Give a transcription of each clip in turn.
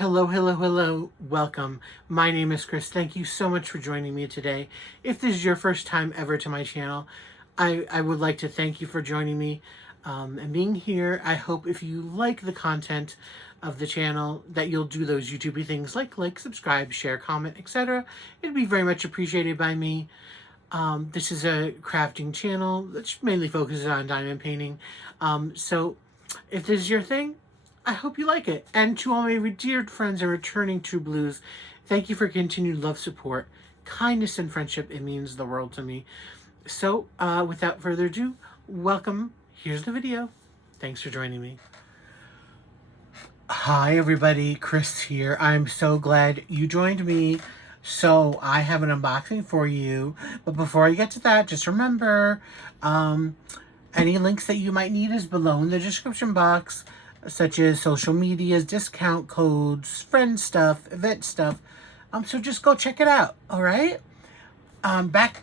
Hello, hello, hello. Welcome. My name is Chris. Thank you so much for joining me today. If this is your first time ever to my channel, I would like to thank you for joining me and being here. I hope if you like the content of the channel that you'll do those YouTubey things like, subscribe, share, comment, etc. It'd be very much appreciated by me. This is a crafting channel that mainly focuses on diamond painting. So if this is your thing, I hope you like it. And to all my revered friends and returning True Blues, thank you for continued love, support, kindness, and friendship. It means the world to me. So, without further ado, welcome. Here's the video. Thanks for joining me. Hi, everybody. Chris here. I'm so glad you joined me. So, I have an unboxing for you. But before I get to that, just remember, any links that you might need is below in the description box, such as social medias, discount codes, friend stuff, event stuff. So just go check it out, all right?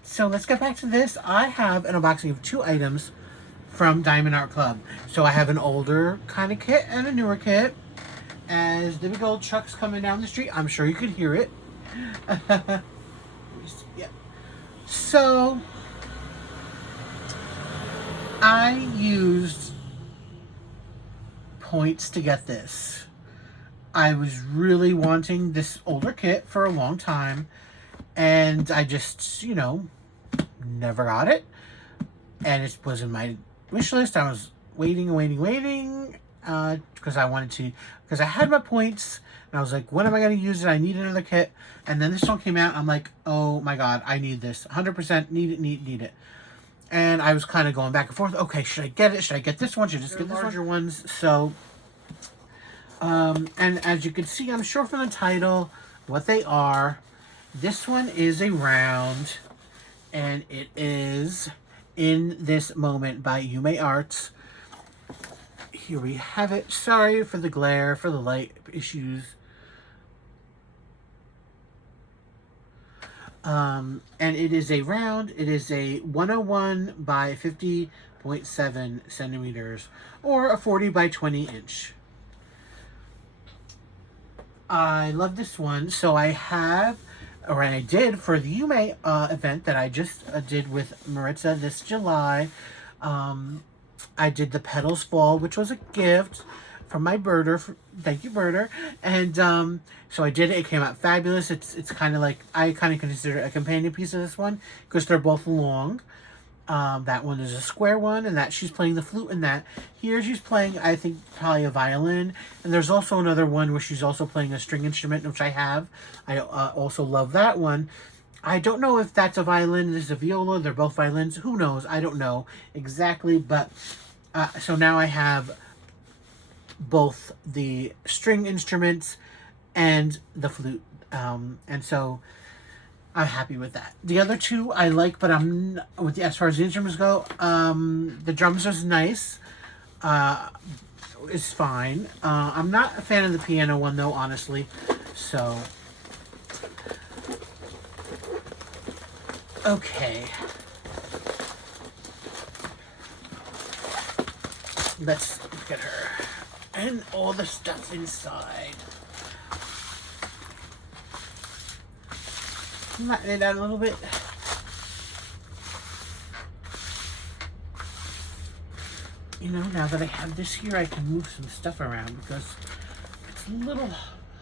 So let's get back to this. I have an unboxing of 2 items from Diamond Art Club. So I have an older kind of kit and a newer kit. As the big old truck's coming down the street, I'm sure you could hear it. Yeah. So I used points to get this. I was really wanting this older kit for a long time, and I just, never got it. And it was in my wish list. I was waiting, because I had my points, and I was like, when am I going to use it? I need another kit. And then this one came out. I'm like, oh my god, I need this. 100% need it. And I was kind of going back and forth. Okay, should I get it? Should I get this one? Should I just get the larger ones? So, and as you can see, I'm sure from the title, what they are. This one is a round, and it is In This Moment by Yume Arts. Here we have it. Sorry for the glare, for the light issues. And it is a round. It is a 101 by 50.7 centimeters, or a 40 by 20 inch. I love this one. So I did for the Yume event that I just did with Maritza this July. I did the Petals Fall, which was a gift from my birder. Thank you, birder. And so I did it. It came out fabulous. It's kind of like, I kind of consider it a companion piece of this one because they're both long. That one is a square one, and that she's playing the flute in that. Here she's playing, I think, probably a violin. And there's also another one where she's also playing a string instrument, which I have. I also love that one. I don't know if that's a violin, this is a viola. They're both violins. Who knows? I don't know exactly. But so now I have both the string instruments and the flute. And so I'm happy with that. The other 2 I like, but as far as the instruments go, the drums is nice. It's fine. I'm not a fan of the piano one though, honestly. So, okay. Let's look at her and all the stuff inside. Flatten it out a little bit. Now that I have this here, I can move some stuff around because it's a little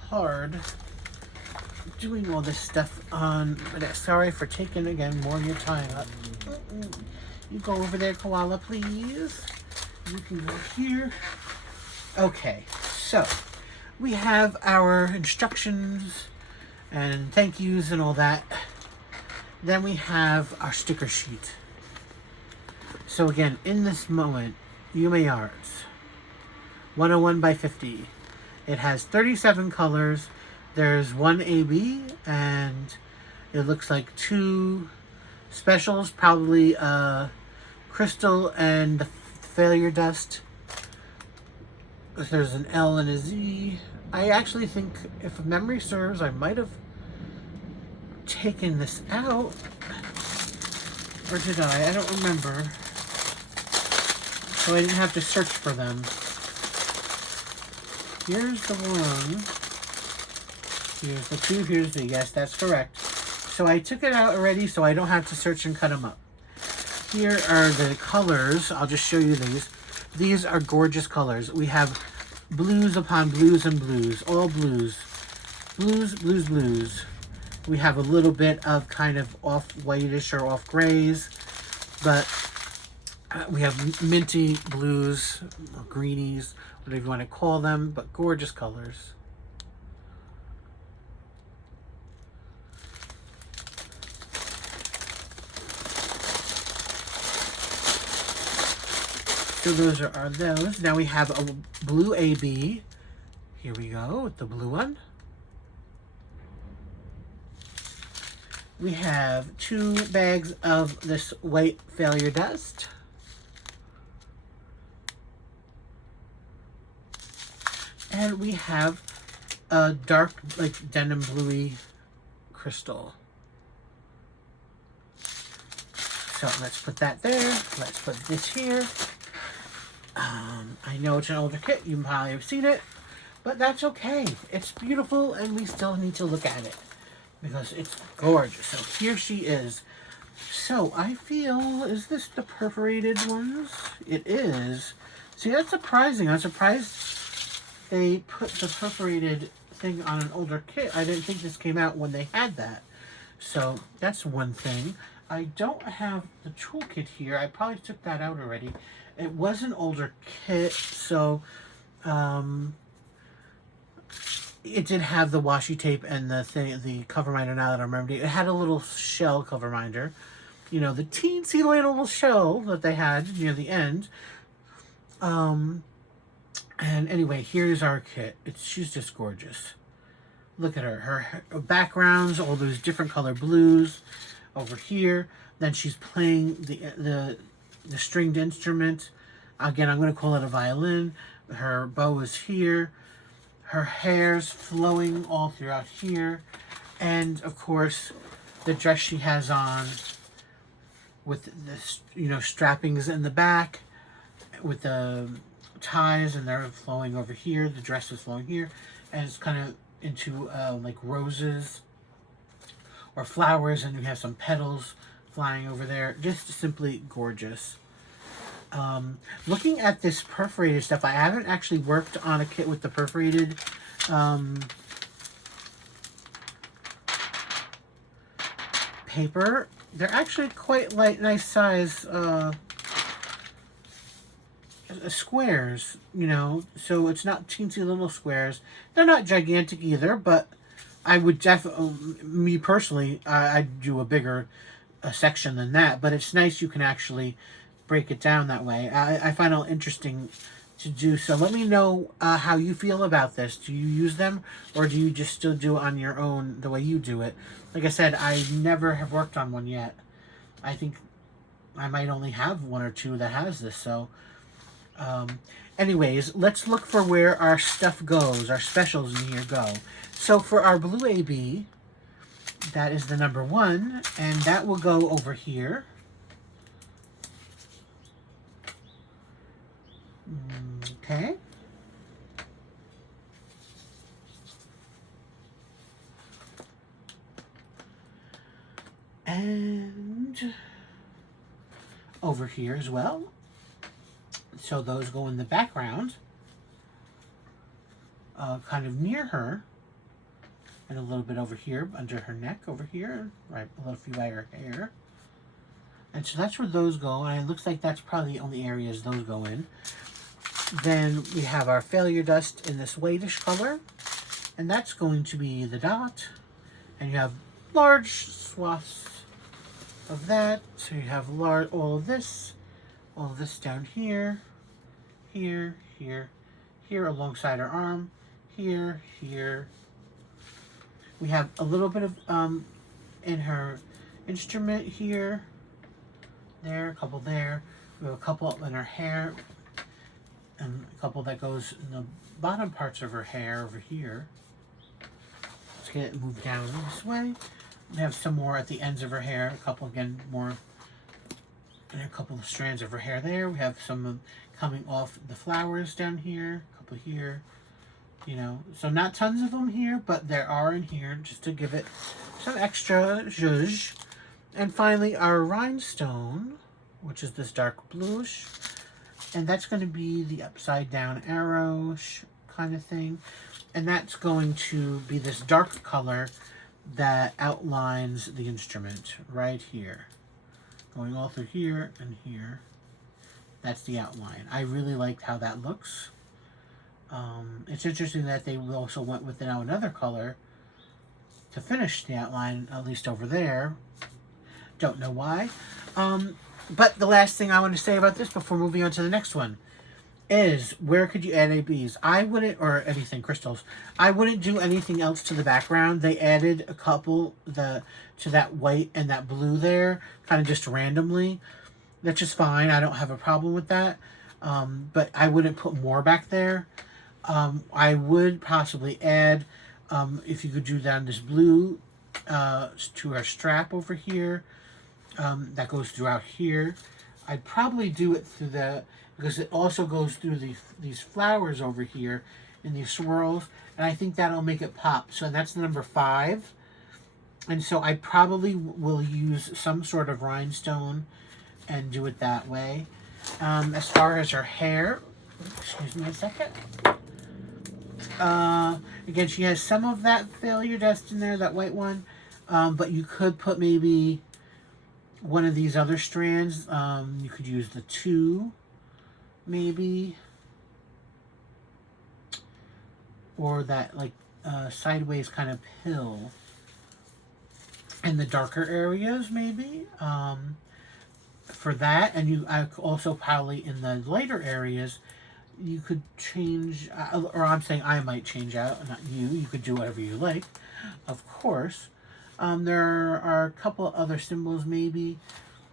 hard doing all this stuff on. But sorry for taking, again, more of your time up. You go over there, koala, please. You can go here. Okay, so we have our instructions and thank yous and all that. Then we have our sticker sheet. So again, In This Moment, Yume Arts, 101 by 50. It has 37 colors. There's 1 AB, and it looks like 2 specials, probably Crystal and the Failure Dust. There's an L and a Z. I actually think, if memory serves, I might have taken this out. Or did I? I don't remember. So I didn't have to search for them. Here's the one Here's the 2, here's the, yes, that's correct. So I took it out already so I don't have to search and cut them up. Here are the colors. I'll just show you these. These are gorgeous colors. We have blues upon blues and blues, all blues. Blues, blues, blues. We have a little bit of kind of off whitish or off grays, but we have minty blues, or greenies, whatever you want to call them, but gorgeous colors. So those are those. Now we have a blue AB. Here we go with the blue one. We have 2 bags of this white failure dust. And we have a dark, like denim bluey crystal. So let's put that there. Let's put this here. I know it's an older kit. You probably have seen it, but that's okay. It's beautiful, and we still need to look at it because it's gorgeous. So here she is. So I feel, is this the perforated ones? It is. See, that's surprising. I'm surprised they put the perforated thing on an older kit. I didn't think this came out when they had that. So that's one thing. I don't have the toolkit here. I probably took that out already. It was an older kit, so it did have the washi tape and the cover minder. Now that I remember, it had a little shell cover minder. You know, the teensy little shell that they had near the end. And anyway, here's our kit. She's just gorgeous. Look at her. Her backgrounds, all those different color blues over here. Then she's playing the stringed instrument. Again, I'm going to call it a violin. Her bow is here. Her hair's flowing all throughout here. And, of course, the dress she has on with this, you know, strappings in the back with the ties, and they're flowing over here. The dress is flowing here. And it's kind of into, like, roses or flowers. And we have some petals flying over there. Just simply gorgeous. Looking at this perforated stuff, I haven't actually worked on a kit with the perforated paper. They're actually quite nice size squares, you know, so it's not teensy little squares. They're not gigantic either, but I would definitely, me personally, I'd do a bigger section than that, but it's nice you can actually break it down that way. I find it interesting to do so. Let me know how you feel about this. Do you use them, or do you just still do it on your own the way you do it? Like I said, I never have worked on one yet. I think I might only have 1 or 2 that has this. So anyways, let's look for where our stuff goes, our specials in here go. So for our blue AB, that is the number 1, and that will go over here. Okay. And over here as well. So those go in the background, kind of near her, and a little bit over here, under her neck over here, right, a little few by her hair. And so that's where those go, and it looks like that's probably the only areas those go in. Then we have our failure dust in this whitish color, and that's going to be the dot. And you have large swaths of that. So you have all of this down here, here, here, here alongside her arm, here, here. We have a little bit of in her instrument here, there, a couple there. We have a couple in her hair, and a couple that goes in the bottom parts of her hair over here. Let's get it moved down this way. We have some more at the ends of her hair, a couple again more, and a couple of strands of her hair there. We have some coming off the flowers down here, a couple here, You know, so not tons of them here, but there are in here just to give it some extra zhuzh. And finally, our rhinestone, which is this dark bluish. And that's going to be the upside down arrow kind of thing. And that's going to be this dark color that outlines the instrument right here. Going all through here and here. That's the outline. I really liked how that looks. It's interesting that they also went with now another color to finish the outline, at least over there. Don't know why. But the last thing I want to say about this before moving on to the next one is, where could you add ABs? I wouldn't, or anything, crystals. I wouldn't do anything else to the background. They added a couple to that white and that blue there, kind of just randomly. That's just fine. I don't have a problem with that. But I wouldn't put more back there. I would possibly add, if you could do down this blue to our strap over here, that goes throughout here. I'd probably do it through because it also goes through these flowers over here in these swirls, and I think that'll make it pop. So that's number 5. And so I probably will use some sort of rhinestone and do it that way. As far as her hair, excuse me a second. Again, she has some of that failure dust in there, that white one. But you could put maybe one of these other strands. You could use the 2, maybe. Or that, like, sideways kind of pill. In the darker areas, maybe. For that. And I also probably in the lighter areas, you could change, or I'm saying I might change out, not you. You could do whatever you like, of course. There are a couple of other symbols, maybe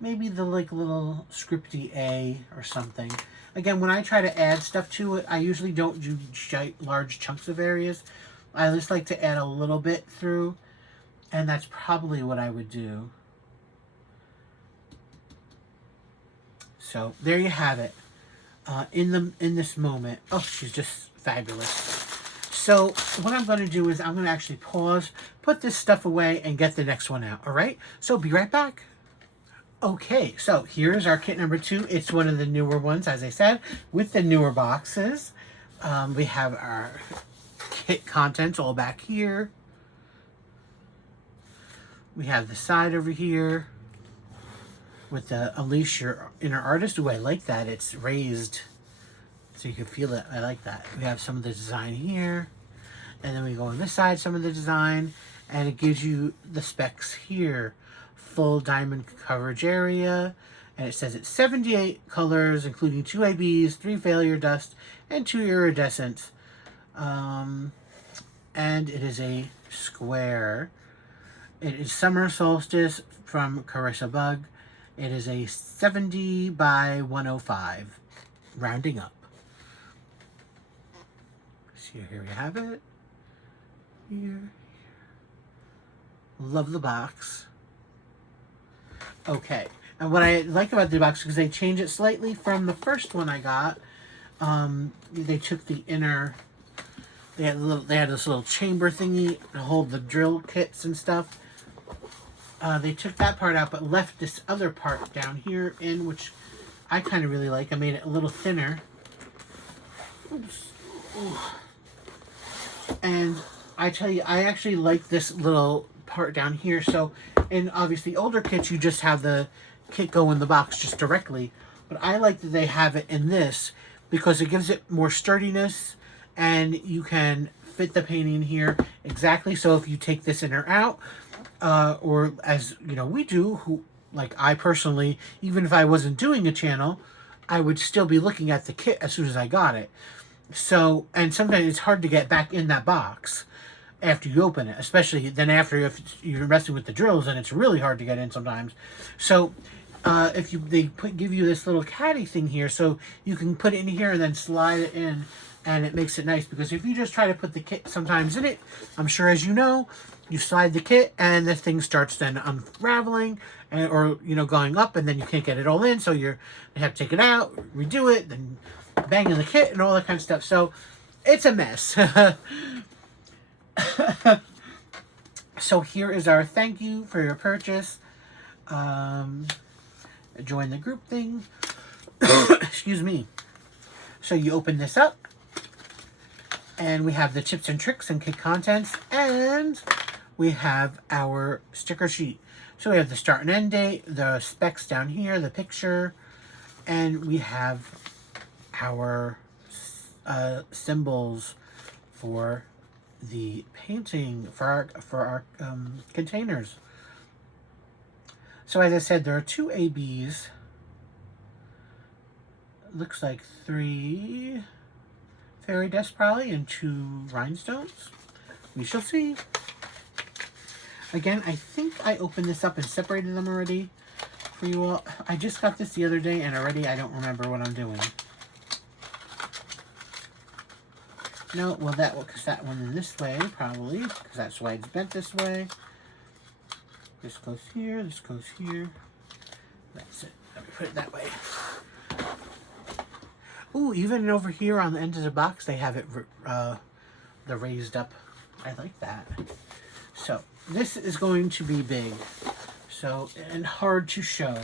the like little scripty A or something. Again, when I try to add stuff to it, I usually don't do large chunks of areas. I just like to add a little bit through, and that's probably what I would do. So there you have it. In this moment. Oh, she's just fabulous. So what I'm going to do is I'm going to actually pause, put this stuff away, and get the next one out. All right? So be right back. Okay, so here's our kit number 2. It's one of the newer ones, as I said, with the newer boxes. We have our kit contents all back here. We have the side over here with the Unleash Your Inner Artist. Ooh, I like that. It's raised so you can feel it. I like that. We have some of the design here. And then we go on this side, some of the design. And it gives you the specs here. Full diamond coverage area. And it says it's 78 colors, including 2 ABs, 3 failure dust, and 2 iridescent. And it is a square. It is Summer Solstice from Carissa Bug. It is a 70 by 105, rounding up. So here we have it. Here. Love the box. Okay, and what I like about the box, because they changed it slightly from the first one I got. They took the inner. They had this little chamber thingy to hold the drill kits and stuff. They took that part out, but left this other part down here in, which I kind of really like. I made it a little thinner. Oops. Ooh. And I tell you, I actually like this little part down here. So, in obviously older kits, you just have the kit go in the box just directly. But I like that they have it in this because it gives it more sturdiness, and you can fit the painting here exactly. So if you take this inner out, or as you know we do, like I personally, even if I wasn't doing a channel, I would still be looking at the kit as soon as I got it. So, and sometimes it's hard to get back in that box after you open it, especially then after if you're messing with the drills, and it's really hard to get in sometimes. So if they give you this little caddy thing here, so you can put it in here and then slide it in, and it makes it nice. Because if you just try to put the kit sometimes in it, I'm sure as you know, you slide the kit and the thing starts then unraveling, or going up, and then you can't get it all in, so you have to take it out, redo it, then bang in the kit and all that kind of stuff. So it's a mess. So here is our thank you for your purchase. Join the group thing. Excuse me. So you open this up, and we have the tips and tricks and kit contents, and we have our sticker sheet. So we have the start and end date, the specs down here, the picture, and we have our symbols for the painting for our containers. So as I said, there are 2 ABs. Looks like 3 fairy dust probably and 2 rhinestones. We shall see. Again, I think I opened this up and separated them already for you all. I just got this the other day and already I don't remember what I'm doing. No, well that will, because that one in this way probably, because that's why it's bent this way. This goes here, this goes here. That's it. Let me put it that way. Ooh, even over here on the end of the box, they have it the raised up. I like that. So this is going to be big, so and hard to show.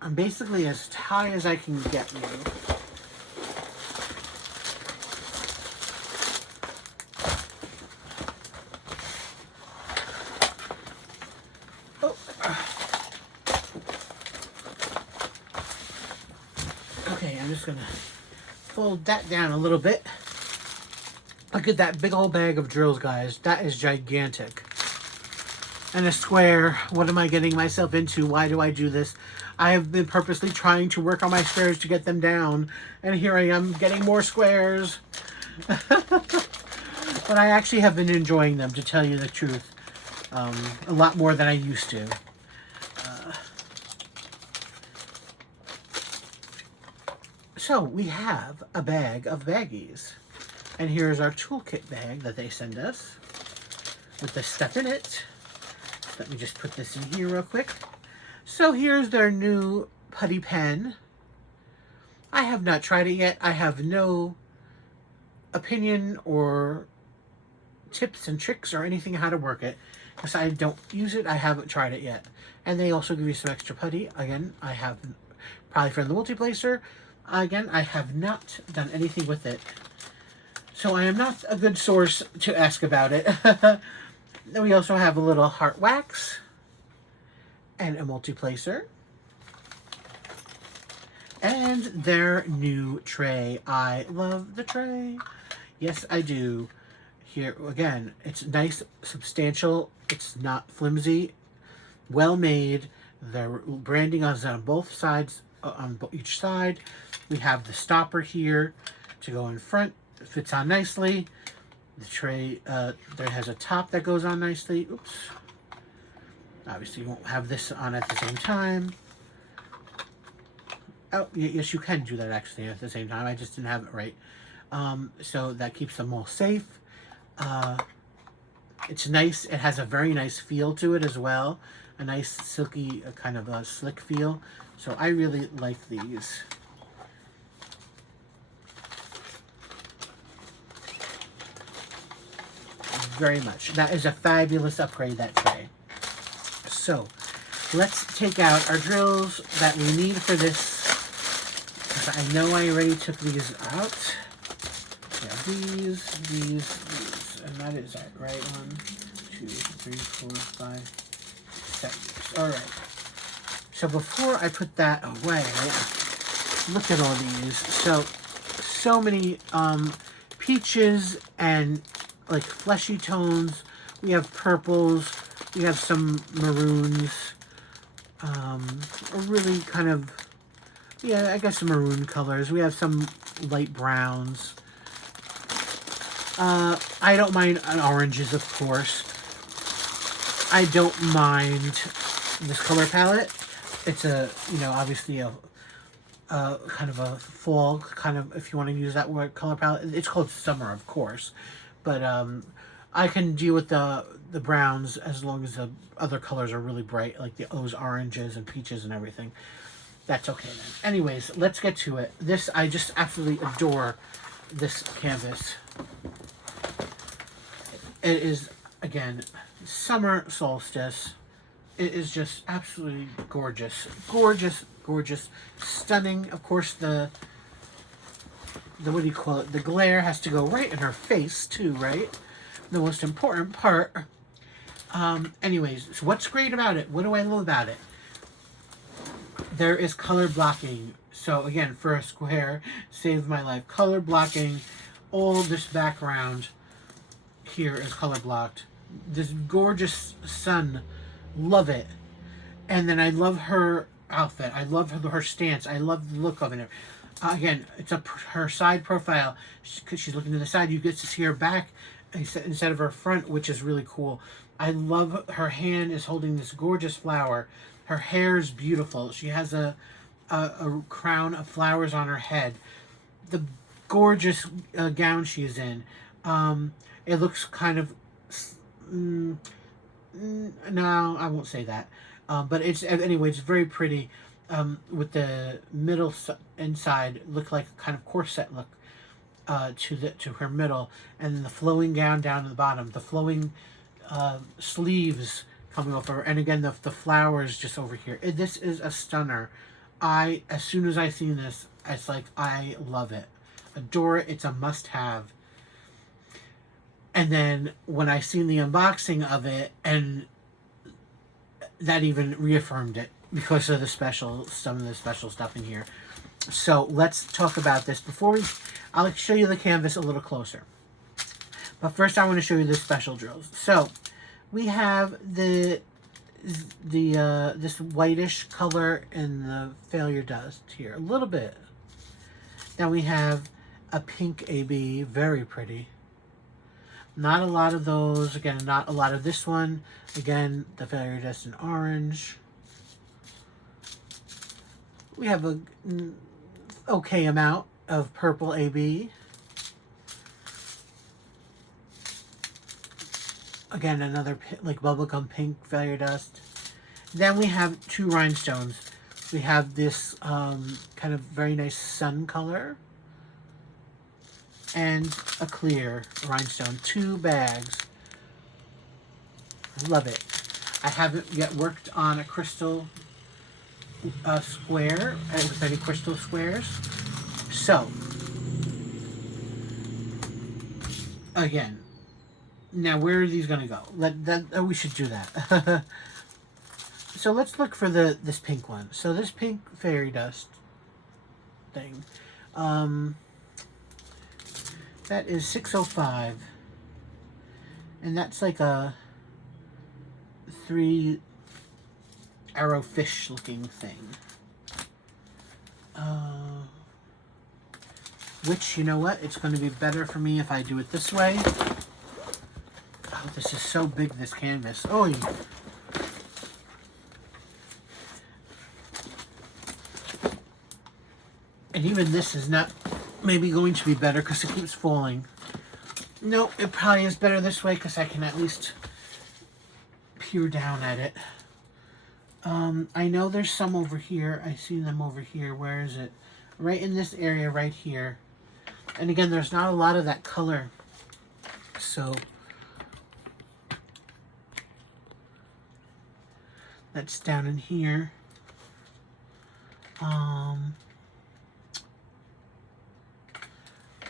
I'm basically as high as I can get you. Okay, I'm just gonna fold that down a little bit. Look at that big old bag of drills, guys. That is gigantic. And a square. What am I getting myself into? Why do I do this? I have been purposely trying to work on my squares to get them down. And here I am getting more squares. But I actually have been enjoying them, to tell you the truth. A lot more than I used to. So we have a bag of baggies. And here's our toolkit bag that they send us with the stuff in it. Let me just put this in here real quick. So here's their new putty pen. I have not tried it yet. I have no opinion or tips and tricks or anything how to work it, because I don't use it. I haven't tried it yet. And they also give you some extra putty. Again, I have probably from the multiplacer. Again, I have not done anything with it, so I am not a good source to ask about it. Then we also have a little heart wax and a multiplacer and their new tray. I love the tray. Yes, I do. Here again, it's nice, substantial. It's not flimsy, well made. The branding is on both sides, on each side. We have the stopper here to go in front. It fits on nicely. The tray, there has a top that goes on nicely. Oops. Obviously, you won't have this on at the same time. Oh, yes, you can do that actually at the same time. I just didn't have it right. So that keeps them all safe. It's nice. It has a very nice feel to it as well. A nice silky kind of a slick feel. So I really like these. Very much. That is a fabulous upgrade, that tray. So let's take out our drills that we need for this, because I know I already took these out. Yeah, these, and that is it, right? 1, 2, 3, 4, 5, 6. All right. So before I put that away, look at all these. So many peaches and like fleshy tones. We have purples. We have some maroons. A really kind of, yeah, I guess some maroon colors. We have some light browns. I don't mind oranges, of course. I don't mind this color palette. It's a, obviously a kind of a fall, kind of, if you want to use that word, color palette. It's called summer, of course. But I can deal with the browns as long as the other colors are really bright, like those oranges and peaches and everything. That's okay then. Anyways, let's get to it. This, I just absolutely adore this canvas. It is, again, summer solstice. It is just absolutely gorgeous. Gorgeous, gorgeous, stunning. Of course, the what do you call it? The glare has to go right in her face too, right? The most important part. Anyways, so what's great about it? What do I love about it? There is color blocking. So again, for a square, saved my life. Color blocking. All this background here is color blocked. This gorgeous sun. Love it. And then I love her outfit. I love her stance. I love the look of it. Again, it's her side profile. Because she's looking to the side, you get to see her back instead of her front, which is really cool. I love her hand is holding this gorgeous flower. Her hair is beautiful. She has a crown of flowers on her head. The gorgeous gown she's in. It looks kind of... no, I won't say that. But it's, anyway, it's very pretty. With the middle inside look like a kind of corset look to her middle, and then the flowing gown down to the bottom, the flowing sleeves coming over, and again the flowers just over here. This is a stunner. As soon as I seen this, it's like I love it, adore it. It's a must-have. And then when I seen the unboxing of it, and that even reaffirmed it because of some of the special stuff in here. So let's talk about this. I'll show you the canvas a little closer. But first I want to show you the special drills. So we have this whitish color in the failure dust here, a little bit. Then we have a pink AB, very pretty. Not a lot of those. Again, not a lot of this one. Again, the failure dust in orange. We have a okay amount of purple AB. Again, another like bubblegum pink failure dust. Then we have two rhinestones. We have this kind of very nice sun color and a clear rhinestone. 2 bags. Love it. I haven't yet worked on a crystal square with any crystal squares. So, again, now where are these going to go? We should do that. So let's look for this pink one. So this pink fairy dust thing. That is 605. And that's like a 3 arrow fish looking thing. Which, you know what? It's going to be better for me if I do it this way. Oh, this is so big, this canvas. Oh, and even this is not maybe going to be better because it keeps falling. No, it probably is better this way because I can at least peer down at it. I know there's some over here. I see them over here. Where is it? Right in this area right here. And again, there's not a lot of that color. So that's down in here.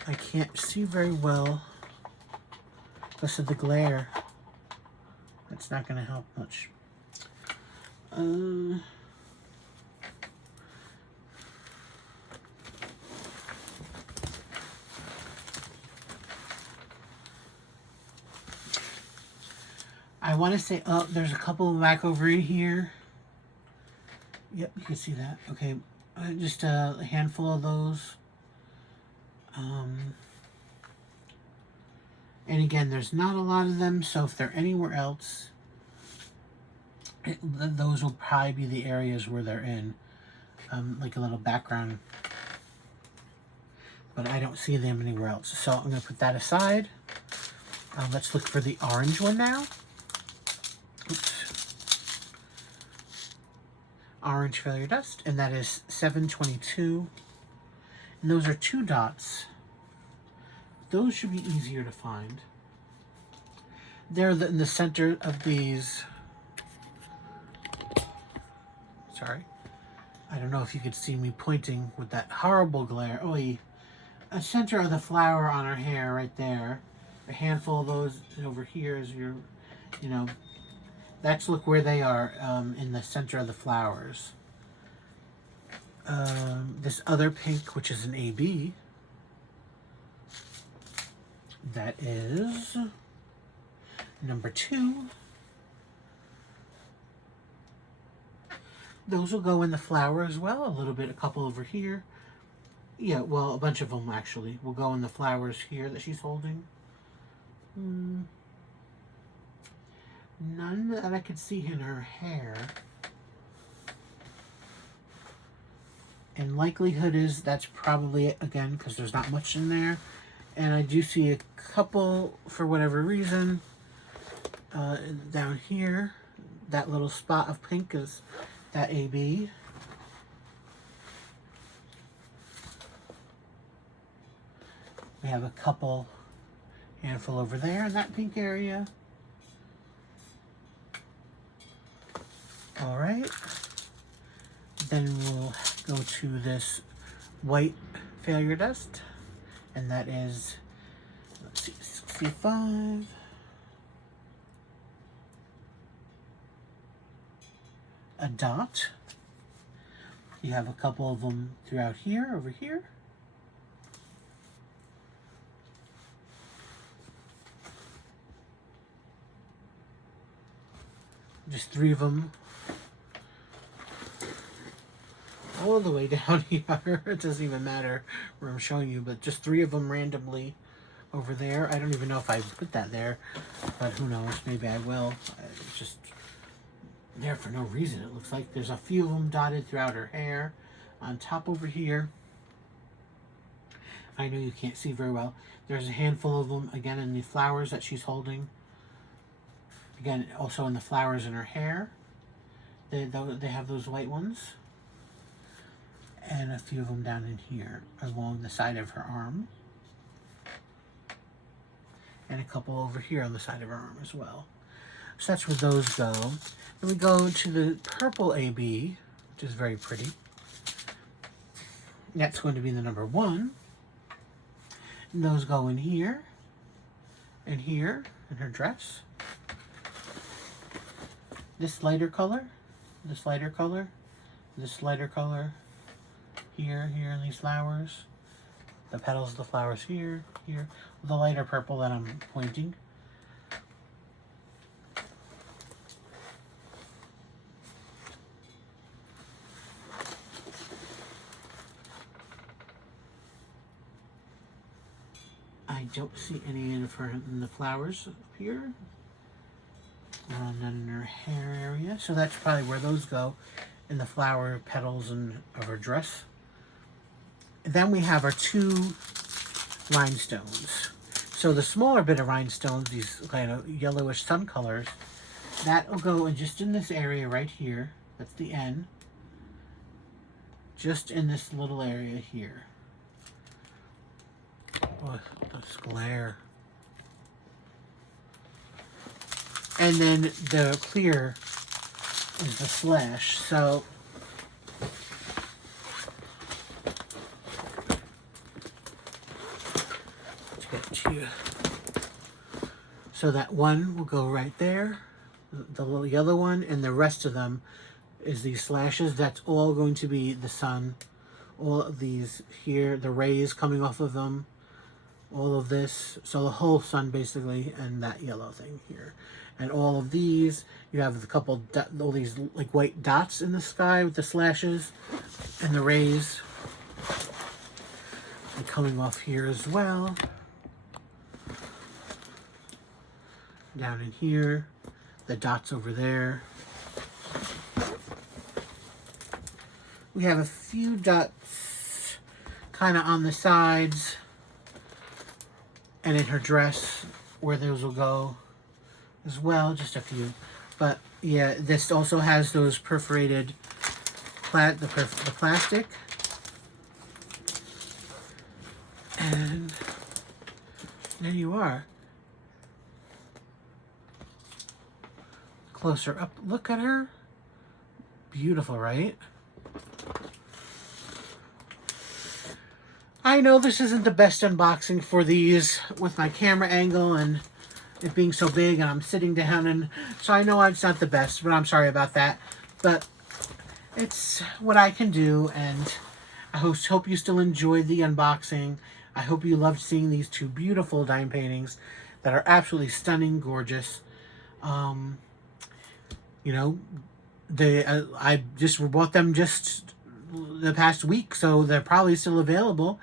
I can't see very well because of the glare. That's not going to help much. I want to say, oh, there's a couple back over in here. Yep, you can see that. Okay, just a handful of those. And again, there's not a lot of them, so if they're anywhere else, those will probably be the areas where they're in, like a little background. But I don't see them anywhere else, so I'm going to put that aside. Let's look for the orange one now. Oops. Orange failure dust, and that is 722. And those are 2 dots. Those should be easier to find. They're in the center of these. Sorry. I don't know if you could see me pointing with that horrible glare. Oh, a center of the flower on her hair right there. A handful of those over here is your, you know, that's look where they are in the center of the flowers. This other pink, which is an AB, that is number 2. Those will go in the flower as well. A couple over here. Yeah, well, a bunch of them actually will go in the flowers here that she's holding. None that I could see in her hair. And likelihood is that's probably it again, because there's not much in there. And I do see a couple, for whatever reason, down here. That little spot of pink is that AB. We have a handful over there in that pink area. All right. Then we'll go to this white failure dust, and that is, let's see, 65. A dot. You have a couple of them throughout here, over here. Just 3 of them all the way down here. It doesn't even matter where I'm showing you, but just 3 of them randomly over there. I don't even know if I put that there, but who knows, maybe I will. It's just there for no reason. It looks like there's a few of them dotted throughout her hair. On top over here, I know you can't see very well, there's a handful of them again in the flowers that she's holding. Again, also in the flowers in her hair. They have those white ones. And a few of them down in here along the side of her arm. And a couple over here on the side of her arm as well. So that's where those go. Then we go to the purple AB, which is very pretty. That's going to be the number 1. And those go in here and here in her dress. This lighter color, this lighter color, this lighter color, here in these flowers. The petals of the flowers here, the lighter purple that I'm pointing. I don't see any of her in the flowers up here. And then in her hair area. So that's probably where those go, in the flower petals and of her dress. And then we have our 2 rhinestones. So the smaller bit of rhinestones, these kind of yellowish sun colors, that will go in just in this area right here. That's the N. Just in this little area here. Oh, this glare. And then the clear is the slash. So let's get to, so that one will go right there, the little yellow one, and the rest of them is these slashes. That's all going to be the sun. All of these here, the rays coming off of them, all of this. So the whole sun basically, and that yellow thing here. And all of these, you have a couple, all these like white dots in the sky with the slashes and the rays. And coming off here as well. Down in here, the dots over there. We have a few dots kind of on the sides and in her dress where those will go as well, just a few. But yeah, this also has those perforated the plastic. And there you are. Closer up, look at her. Beautiful, right? I know this isn't the best unboxing for these with my camera angle and it being so big and I'm sitting down, and so I know it's not the best, but I'm sorry about that. But it's what I can do, and I hope you still enjoyed the unboxing. I hope you loved seeing these two beautiful dime paintings that are absolutely stunning, gorgeous. You know, I just bought them just the past week, so they're probably still available.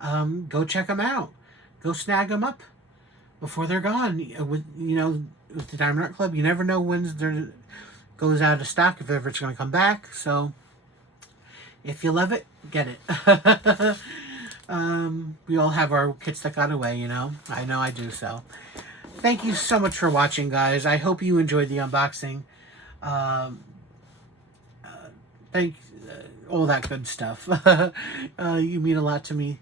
Go check them out. Go snag them up before they're gone. With the Diamond Art Club, you never know when there goes out of stock, if ever it's going to come back. So if you love it, get it. We all have our kits that got away, I know I do. So thank you so much for watching, guys. I hope you enjoyed the unboxing. All that good stuff. You mean a lot to me.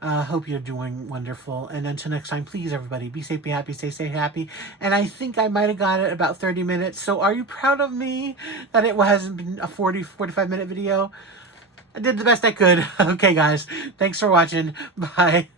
Hope you're doing wonderful. And until next time, please, everybody, be safe, be happy, stay happy. And I think I might have got it about 30 minutes. So are you proud of me that it hasn't been a 45-minute video? I did the best I could. Okay, guys. Thanks for watching. Bye.